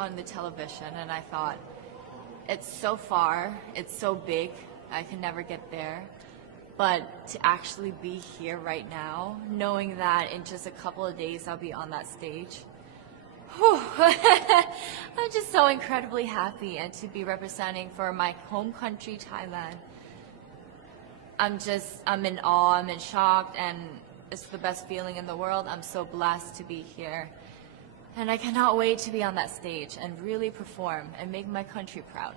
on the television, and I thought, it's so far, it's so big, I can never get there. But to actually be here right now, knowing that in just a couple of days I'll be on that stage, whew, I'm just so incredibly happy, and to be representing for my home country, Thailand. I'm in awe, I'm in shock, and it's the best feeling in the world. I'm so blessed to be here. And I cannot wait to be on that stage and really perform and make my country proud.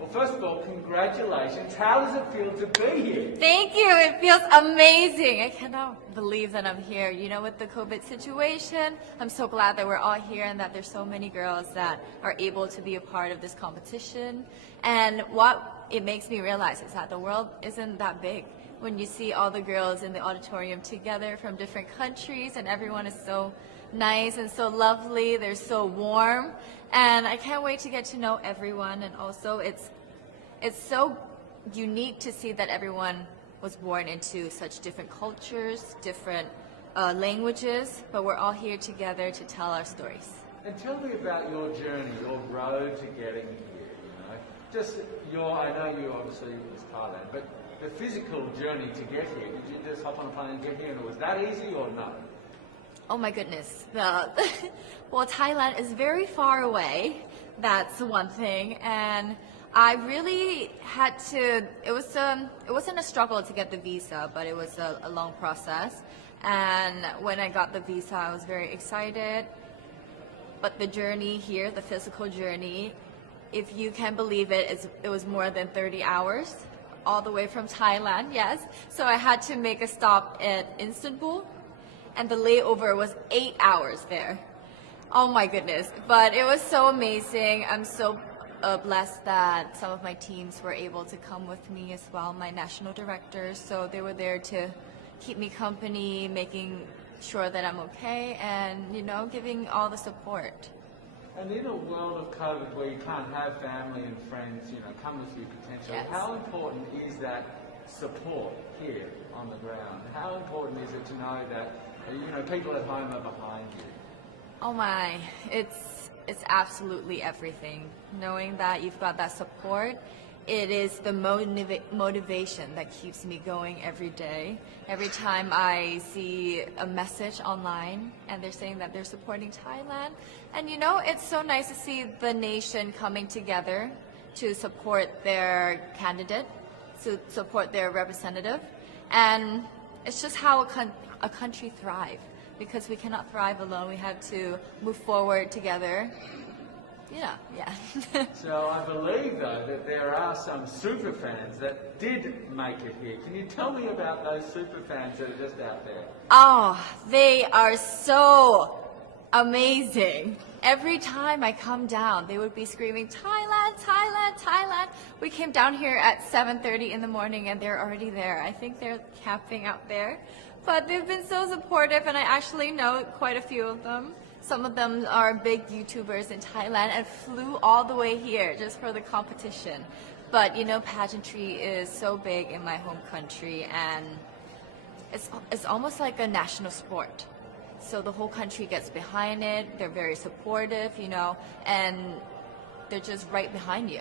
Well, first of all, congratulations. How does it feel to be here? Thank you. It feels amazing. I cannot believe that I'm here. You know, with the COVID situation, I'm so glad that we're all here and that there's so many girls that are able to be a part of this competition. And what it makes me realize is that the world isn't that big. When you see all the girls in the auditorium together from different countries, and everyone is so nice and so lovely, they're so warm, and I can't wait to get to know everyone. And also it's so unique to see that everyone was born into such different cultures, different languages, but we're all here together to tell our stories. And tell me about your journey, your road to getting here, you know. Just I know you obviously was Thailand, but the physical journey to get here, did you just hop on a plane and get here, and was that easy or no? Oh my goodness. Well, Thailand is very far away. That's one thing. And I really had to, it wasn't a struggle to get the visa, but it was a long process. And when I got the visa, I was very excited. But the journey here, the physical journey, if you can believe it, it was more than 30 hours, all the way from Thailand, yes. So I had to make a stop at Istanbul, and the layover was 8 hours there. Oh my goodness. But it was so amazing. I'm so blessed that some of my teams were able to come with me as well, my national directors. So they were there to keep me company, making sure that I'm okay, and, you know, giving all the support. And in a world of COVID where you can't have family and friends, you know, come with you potentially, Yes. How important is that support here on the ground? How important is it to know that, you know, people at home are behind you? Oh my, it's absolutely everything. Knowing that you've got that support, it is the motivation that keeps me going every day. Every time I see a message online and they're saying that they're supporting Thailand, and you know, it's so nice to see the nation coming together to support their candidate, to support their representative, and it's just how a country thrives. Because we cannot thrive alone, we have to move forward together. Yeah. So I believe, though, that there are some super fans that did make it here. Can you tell me about those super fans that are just out there? Oh, they are so amazing. Every time I come down, they would be screaming, Thailand, Thailand, Thailand. We came down here at 7:30 in the morning and they're already there. I think they're camping out there. But they've been so supportive, and I actually know quite a few of them. Some of them are big YouTubers in Thailand and flew all the way here just for the competition. But you know, pageantry is so big in my home country, and it's almost like a national sport. So the whole country gets behind it. They're very supportive, you know, and they're just right behind you.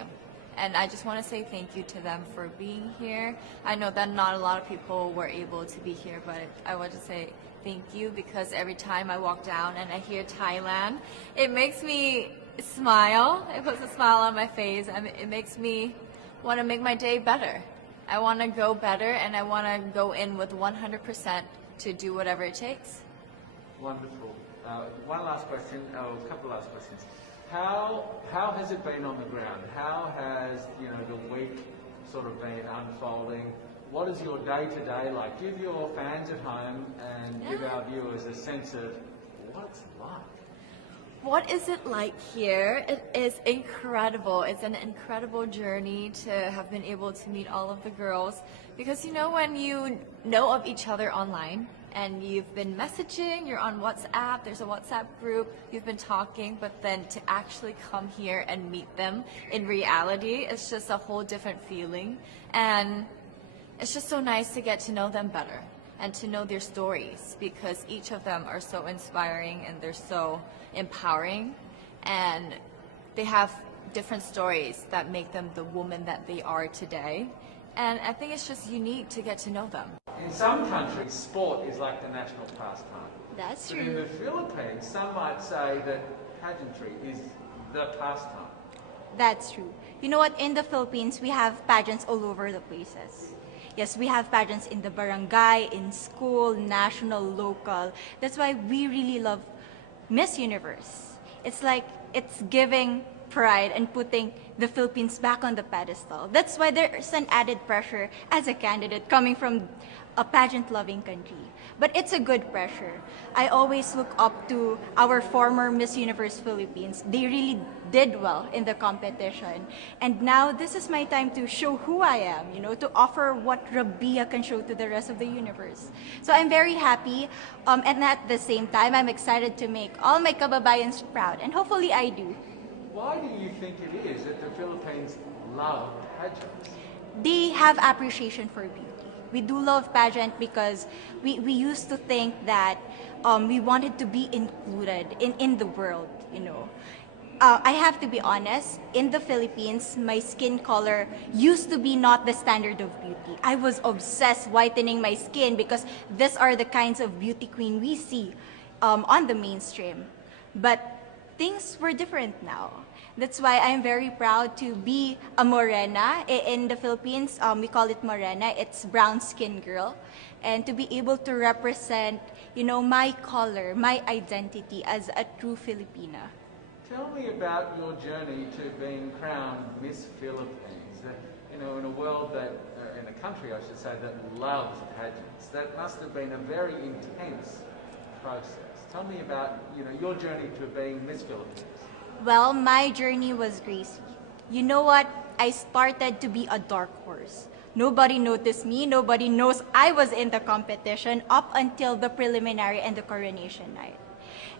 And I just want to say thank you to them for being here. I know that not a lot of people were able to be here, but I want to say thank you, because every time I walk down and I hear Thailand, it makes me smile. It puts a smile on my face, and it makes me want to make my day better. I want to go better, and I want to go in with 100% to do whatever it takes. Wonderful. One last question, a couple of last questions. How has it been on the ground? How has, you know, the week sort of been unfolding? What is your day-to-day like? Give your fans at home and give our viewers a sense of what it's like. What is it like here? It is incredible. It's an incredible journey to have been able to meet all of the girls, because you know, when you know of each other online and you've been messaging, you're on WhatsApp, there's a WhatsApp group, you've been talking, but then to actually come here and meet them in reality, it's just a whole different feeling. And it's just so nice to get to know them better and to know their stories, because each of them are so inspiring and they're so empowering. and they have different stories that make them the woman that they are today. And I think it's just unique to get to know them. In some countries, sport is like the national pastime. That's But in true. the Philippines, some might say that pageantry is the pastime. That's true. You know what? In the Philippines, we have pageants all over the places. Yes, we have pageants in the barangay, in school, national, local. That's why we really love Miss Universe. It's like it's giving pride and putting the Philippines back on the pedestal. That's why there's an added pressure as a candidate coming from a pageant-loving country. But it's a good pressure. I always look up to our former Miss Universe Philippines. They really did well in the competition. And now this is my time to show who I am, to offer what Rabiya can show to the rest of the universe. So I'm very happy. And at the same time, I'm excited to make all my kababayans proud. And hopefully I do. Why do you think it is that the Philippines love pageants? They have appreciation for beauty. We do love pageant because we used to think that we wanted to be included in the world, I have to be honest, in the Philippines, my skin color used to be not the standard of beauty. I was obsessed whitening my skin because these are the kinds of beauty queen we see on the mainstream. But things were different now. That's why I'm very proud to be a morena. In the Philippines, we call it morena. It's brown skin girl. And to be able to represent, my color, my identity as a true Filipina. Tell me about your journey to being crowned Miss Philippines. In a world that, in a country I should say, that loves pageants. That must have been a very intense process. Tell me about, your journey to being Miss Philippines. Well, my journey was crazy. You know what? I started to be a dark horse. Nobody noticed me. Nobody knows I was in the competition up until the preliminary and the coronation night.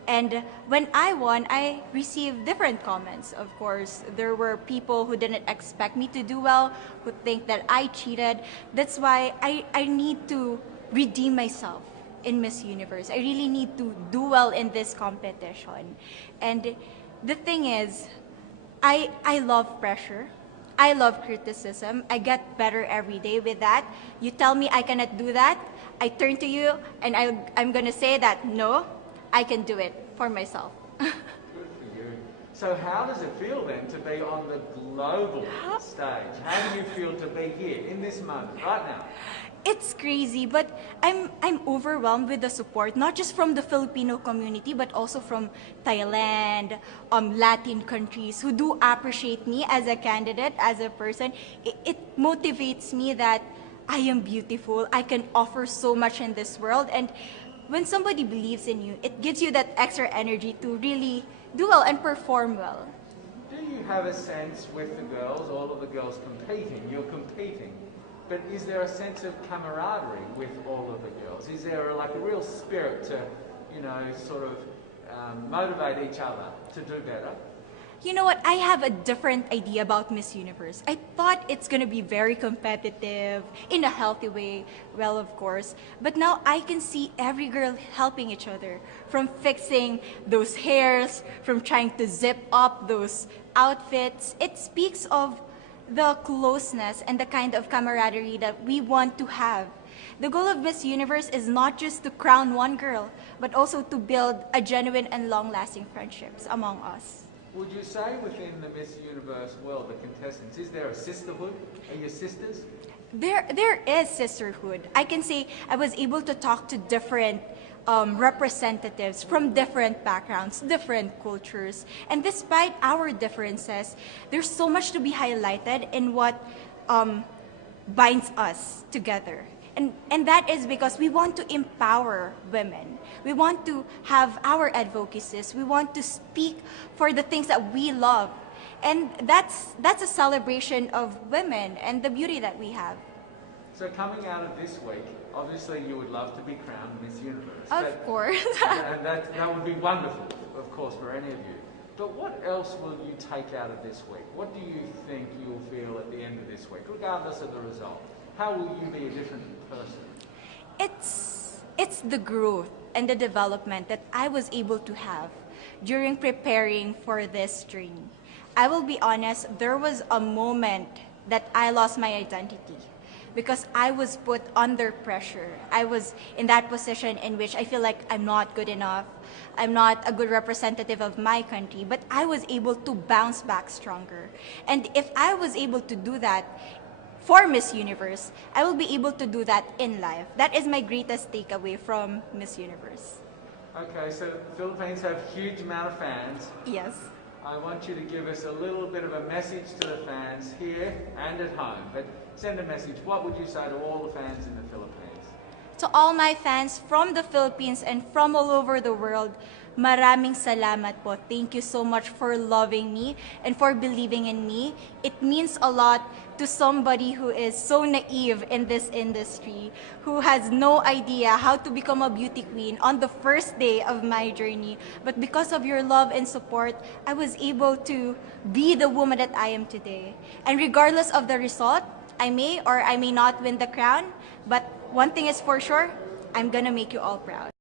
And when I won, I received different comments. Of course, there were people who didn't expect me to do well, who think that I cheated. That's why I need to redeem myself in Miss Universe. I really need to do well in this competition. And the thing is, I love pressure. I love criticism. I get better every day with that. You tell me I cannot do that, I turn to you and I'm going to say that, no, I can do it for myself. Good for you. So how does it feel then to be on the global stage? How do you feel to be here in this moment, right now? It's crazy, but I'm overwhelmed with the support, not just from the Filipino community, but also from Thailand, Latin countries who do appreciate me as a candidate, as a person. It motivates me that I am beautiful, I can offer so much in this world, and when somebody believes in you, it gives you that extra energy to really do well and perform well. Do you have a sense with the girls, all of the girls competing, you're competing, but is there a sense of camaraderie with all of the girls? Is there a real spirit to, sort of motivate each other to do better? You know what? I have a different idea about Miss Universe. I thought it's going to be very competitive, in a healthy way, well, of course. But now I can see every girl helping each other, from fixing those hairs, from trying to zip up those outfits. It speaks of the closeness and the kind of camaraderie that we want to have. The goal of Miss Universe is not just to crown one girl, but also to build a genuine and long-lasting friendships among us. Would you say within the Miss Universe world, the contestants, is there a sisterhood? Are you sisters? There is sisterhood. I can say I was able to talk to different representatives from different backgrounds, different cultures. And despite our differences, there's so much to be highlighted in what binds us together. And that is because we want to empower women. We want to have our advocacies. We want to speak for the things that we love. And that's a celebration of women and the beauty that we have. So coming out of this week, obviously you would love to be crowned Miss Universe. Of course. And that would be wonderful, of course, for any of you. But what else will you take out of this week? What do you think you'll feel at the end of this week, regardless of the result? How will you be a different person? It's the growth and the development that I was able to have during preparing for this journey. I will be honest, there was a moment that I lost my identity because I was put under pressure. I was in that position in which I feel like I'm not good enough. I'm not a good representative of my country, but I was able to bounce back stronger. And if I was able to do that for Miss Universe, I will be able to do that in life. That is my greatest takeaway from Miss Universe. Okay, so the Philippines have huge amount of fans. Yes. I want you to give us a little bit of a message to the fans here and at home. But send a message. What would you say to all the fans in the Philippines? To all my fans from the Philippines and from all over the world, maraming salamat po. Thank you so much for loving me and for believing in me. It means a lot to somebody who is so naive in this industry, who has no idea how to become a beauty queen on the first day of my journey. But because of your love and support, I was able to be the woman that I am today. And regardless of the result, I may or I may not win the crown, but one thing is for sure, I'm gonna make you all proud.